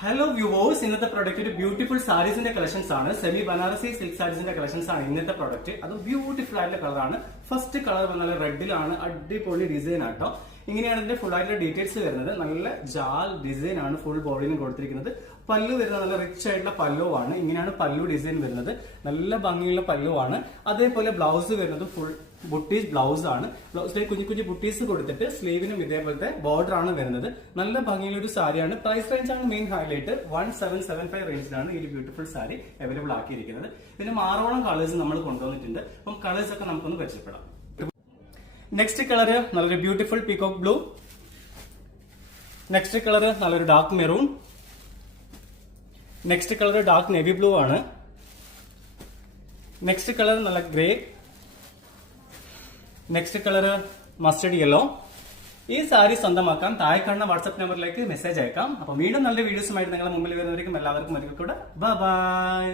Hello viewers, ഇന്നത്തെ product ഒരു beautiful സാരീസിന്റെ collections ആണ്. സെമി ബനാറസി സിൽക്ക് സാരീസിന്റെ കളക്ഷൻസ് ആണ് ഇന്നത്തെ പ്രൊഡക്റ്റ്. അത് ബ്യൂട്ടിഫുൾ ആയിട്ടുള്ള കളറാണ്. ഫസ്റ്റ് കളർ വന്നാൽ റെഡിലാണ്. അടിപൊളി ഡിസൈൻ ആട്ടോ. ഇങ്ങനെയാണ് ഇതിന്റെ ഫുൾ ആയിട്ടുള്ള ഡീറ്റെയിൽസ് വരുന്നത്. നല്ല ജാൽ ഡിസൈൻ ആണ് ഫുൾ ബോഡിയിൽ കൊടുത്തിരിക്കുന്നത്. പല്ലു വരുന്നത് നല്ല റിച്ച് ആയിട്ടുള്ള പല്ലുവാണ്. ഇങ്ങനെയാണ് പല്ലു ഡിസൈൻ വരുന്നത്. നല്ല ഭംഗിയുള്ള പല്ലുവാണ്. അതേപോലെ ബ്ലൗസ് വരുന്നത് ഫുൾ ബുട്ടീസ് ബ്ലൗസ് ആണ്. ബ്ലൗസിലേക്ക് കുഞ്ഞു കുഞ്ഞു ബുട്ടീസ് കൊടുത്തിട്ട് സ്ലീവിനും ഇതേപോലത്തെ ബോർഡർ ആണ് വരുന്നത്. നല്ല ഭംഗിയുള്ള ഒരു സാരിയാണ്. പ്രൈസ് റേഞ്ച് ആണ് മെയിൻ ഹൈലൈറ്റ്. 1775 റേഞ്ചിലാണ് ഈ ബ്യൂട്ടിഫുൾ സാരി അവൈലബിൾ ആക്കിയിരിക്കുന്നത്. ഇതിന് 6 കളേഴ്സ് നമ്മൾ കൊണ്ടുവന്നിട്ടുണ്ട്. അപ്പം കളേഴ്സ് ഒക്കെ നമുക്കൊന്ന് പരിചയപ്പെടാം. നെക്സ്റ്റ് കളർ നല്ലൊരു beautiful peacock blue. Next colour നല്ലൊരു dark maroon. Next colour dark navy blue ആണ്. നെക്സ്റ്റ് കളർ നല്ല grey. Next colour mustard yellow. ഈ സാരി സ്വന്തമാക്കാൻ താഴെ കാണുന്ന വാട്സ്ആപ്പ് നമ്പറിലേക്ക് മെസ്സേജ് അയക്കാം. അപ്പൊ വീണ്ടും നല്ല വീഡിയോസുമായിട്ട് നിങ്ങളുടെ മുമ്പിൽ വരുന്നവരിക്കും എല്ലാവർക്കും ഒരിക്കൽ കൂടെ ബൈ.